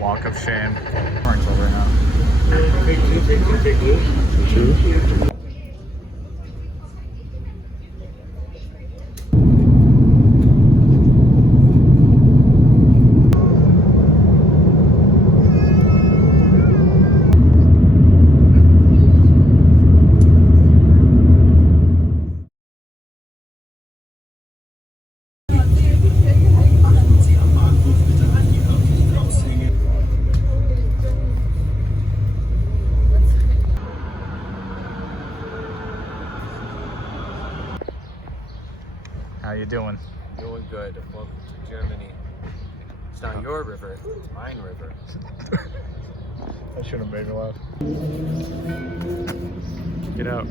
Walk of shame. Orange over now. Two. How you doing? Doing good. Welcome to Germany. It's not your river, it's mine river. I should have made me laugh. Get out.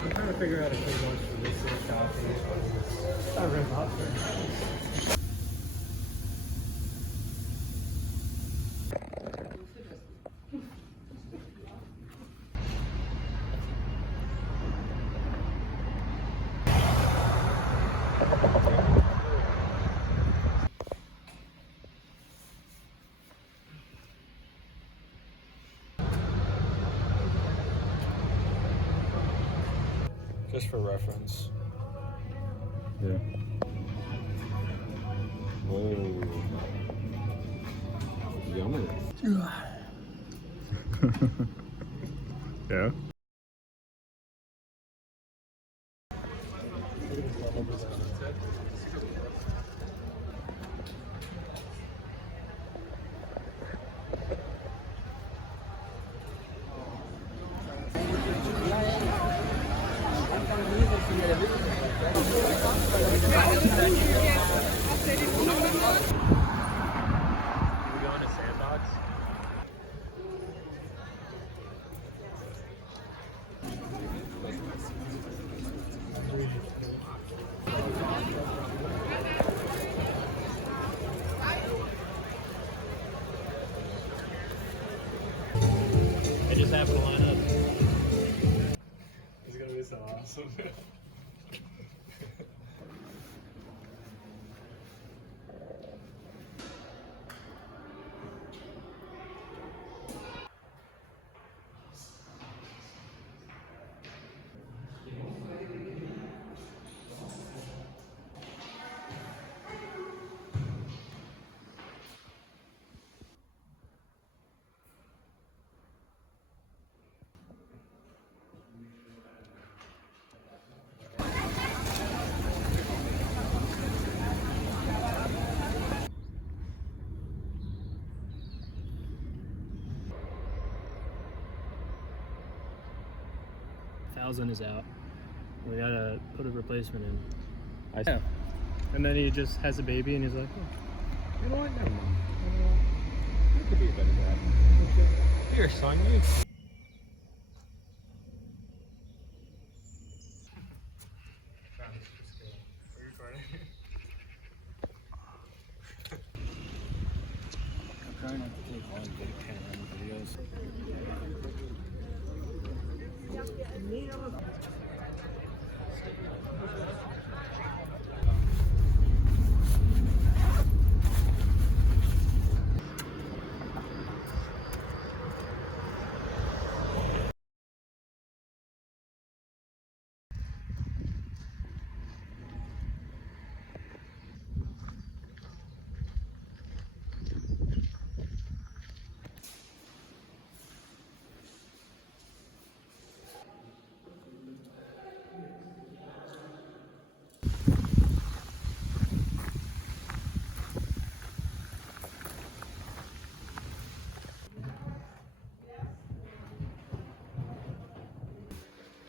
I'm trying to figure out if he wants to listen to coffee. It's not very hot there. Just for reference. Yeah. Whoa. Yummy. Yeah. I just happened to line up. It's gonna be so awesome. $1,000 is out. We gotta put a replacement in. Yeah. And then he just has a baby and he's like, oh. You know what? Never mind. You could be a better dad. Here, son, you. I'm trying not to take all the good panoramic videos.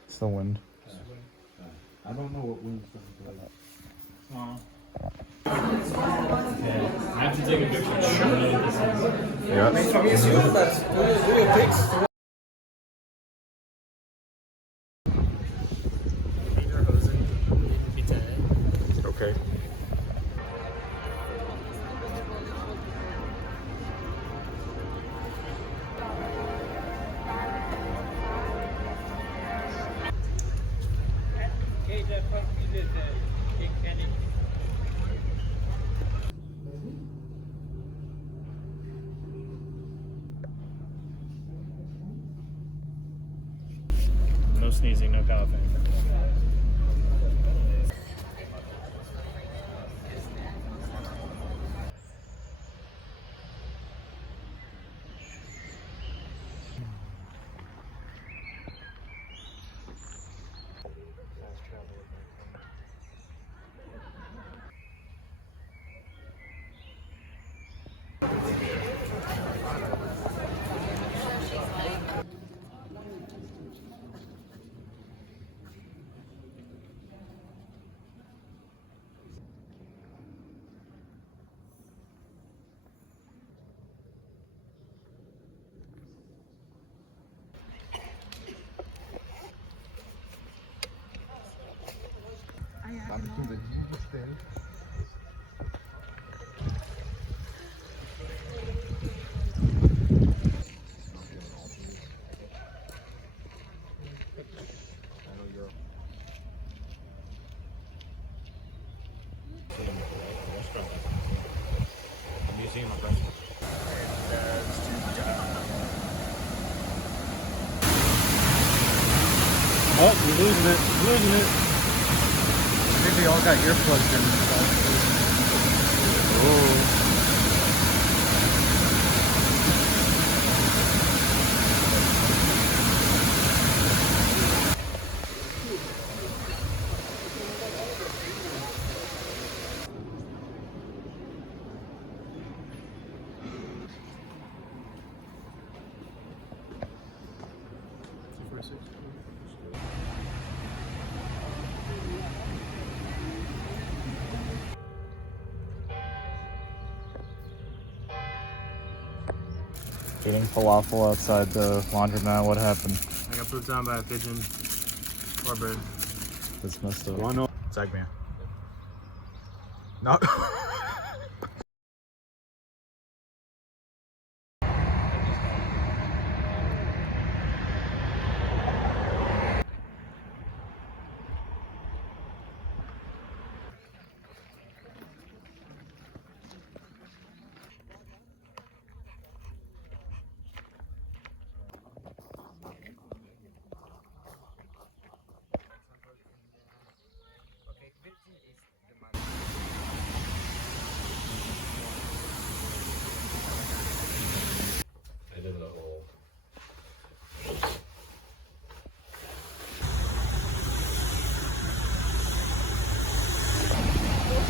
It's the wind. I don't know what wind's going to I have to take a picture to show you this is. Yeah. From you, but do your pics. Okay. No sneezing, no coughing. Museum of Wrestling. Oh, you're losing it. You're losing it. Maybe they all got earplugs in. Oh. Eating falafel outside the laundromat. What happened? I got pooped on by a pigeon or a bird. That's messed up. One. Zeig mir. No.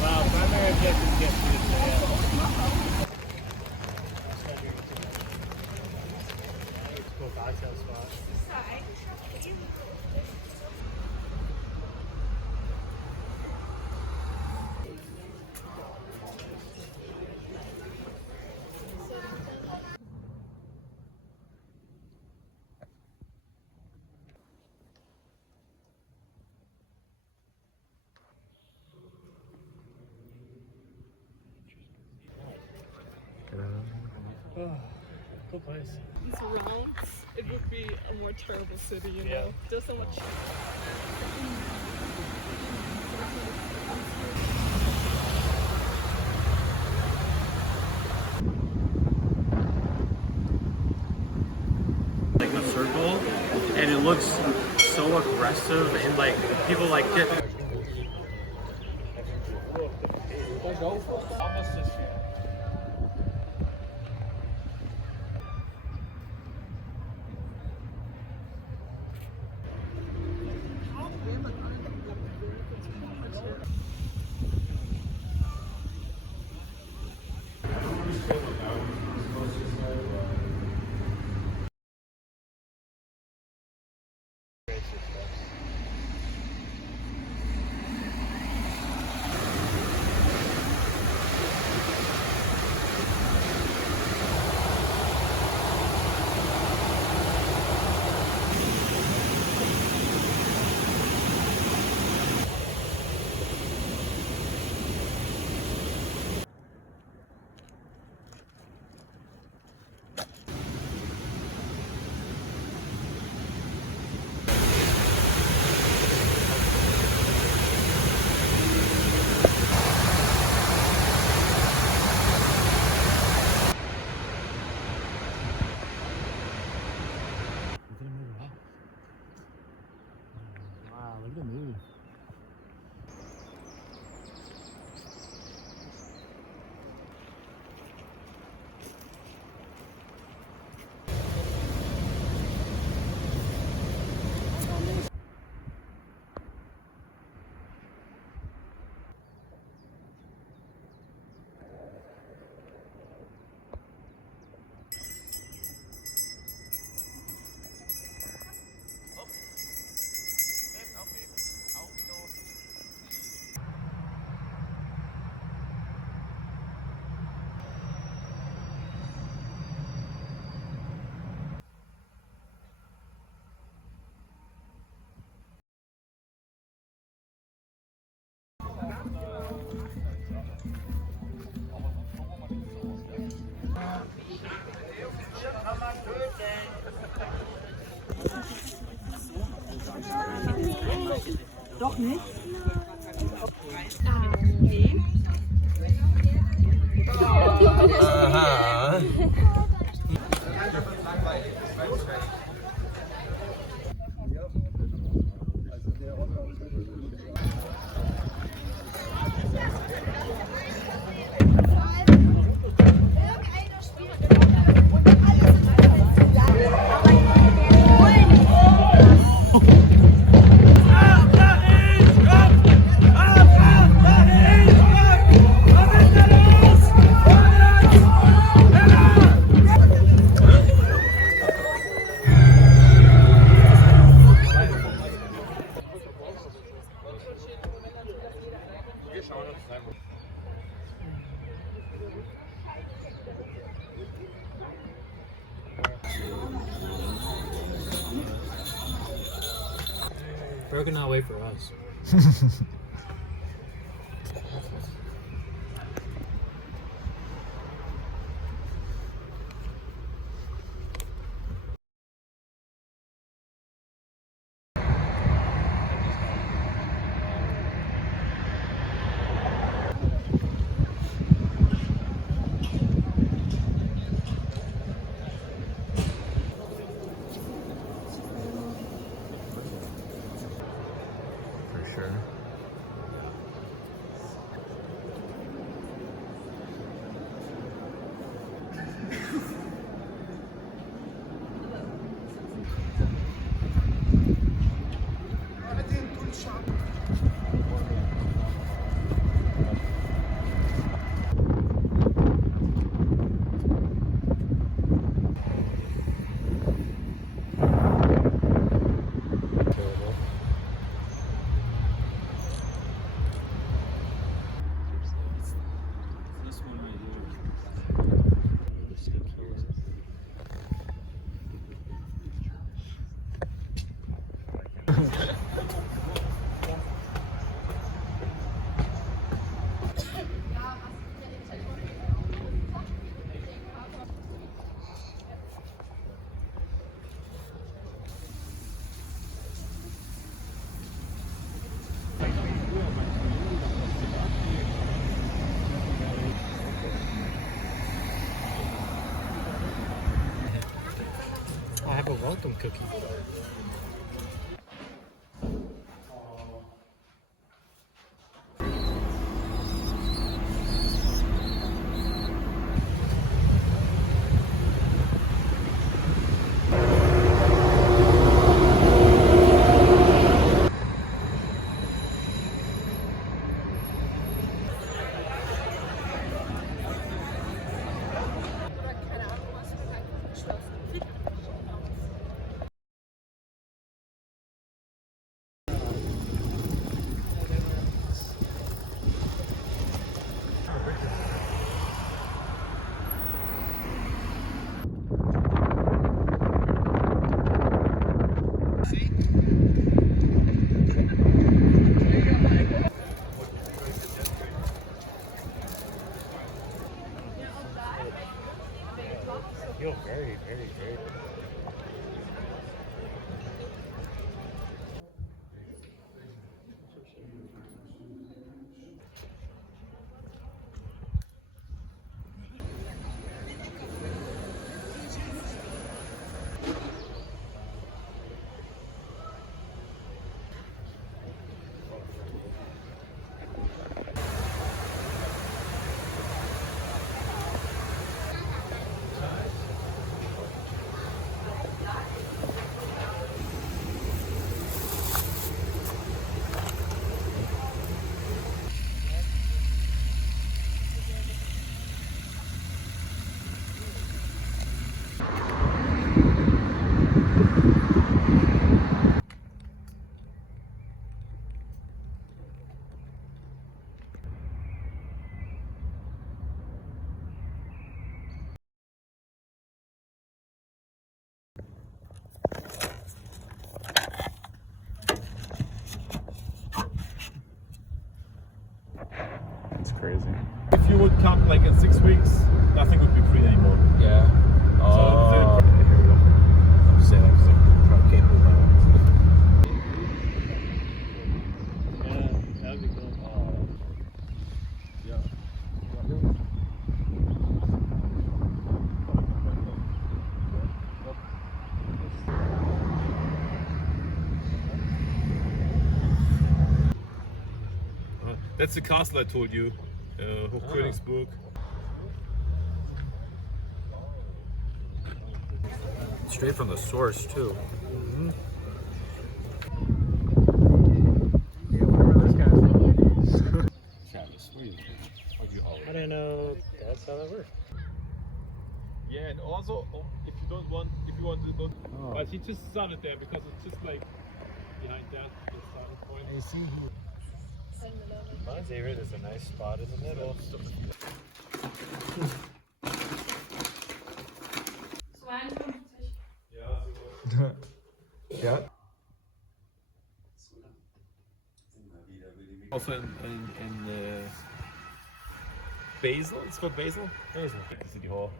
Wow, primary objective to get through this layout. It's a cool cocktail spot. Oh, cool place. So remote, it would be a more terrible city, you know. Yeah. There's so much. Like a circle, and it looks so aggressive, and like people like get. Doch nicht? Nee. Aha. Broken that way for us. For sure. I have a welcome cookie. You're very, very, very. It's crazy. If you would come like in 6 weeks, nothing would be free anymore. Yeah. Oh. Here we go. I'm just saying that because I probably can't move my arms. That's the castle I told you. Hochkönigsburg. Straight from the source too. Yeah, whatever this guy's from. I didn't know that's how that works. Yeah, and also if you want to go, but he just started there because it's just like behind that the starting point. You see, my favorite is a nice spot in the middle. Ja. Also in Basel, it's called Basel? Basel. The City Hall.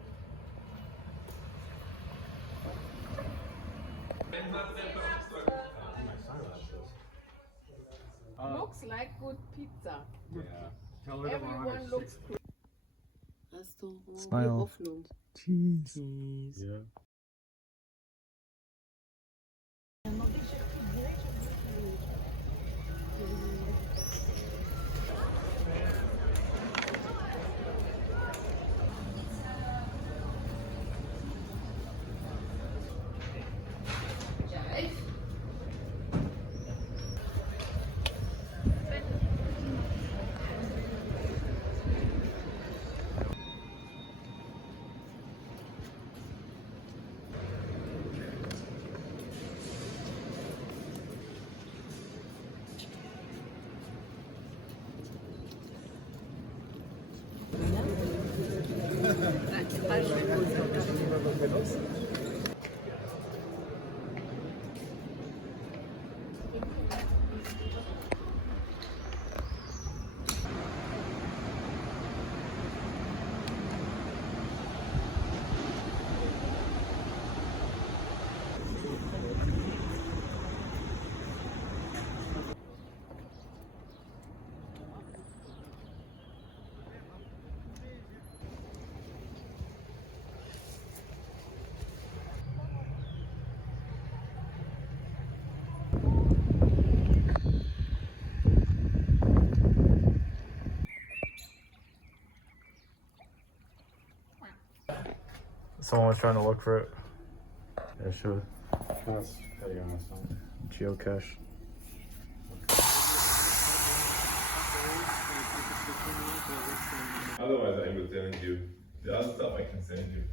Looks like good pizza. Tell her Everyone looks good. Restaurant Smile. Hoffnung. Cheese. Yeah. Someone was trying to look for it. Yeah, sure. Geocache. Otherwise I will send you. The other stuff I can send you.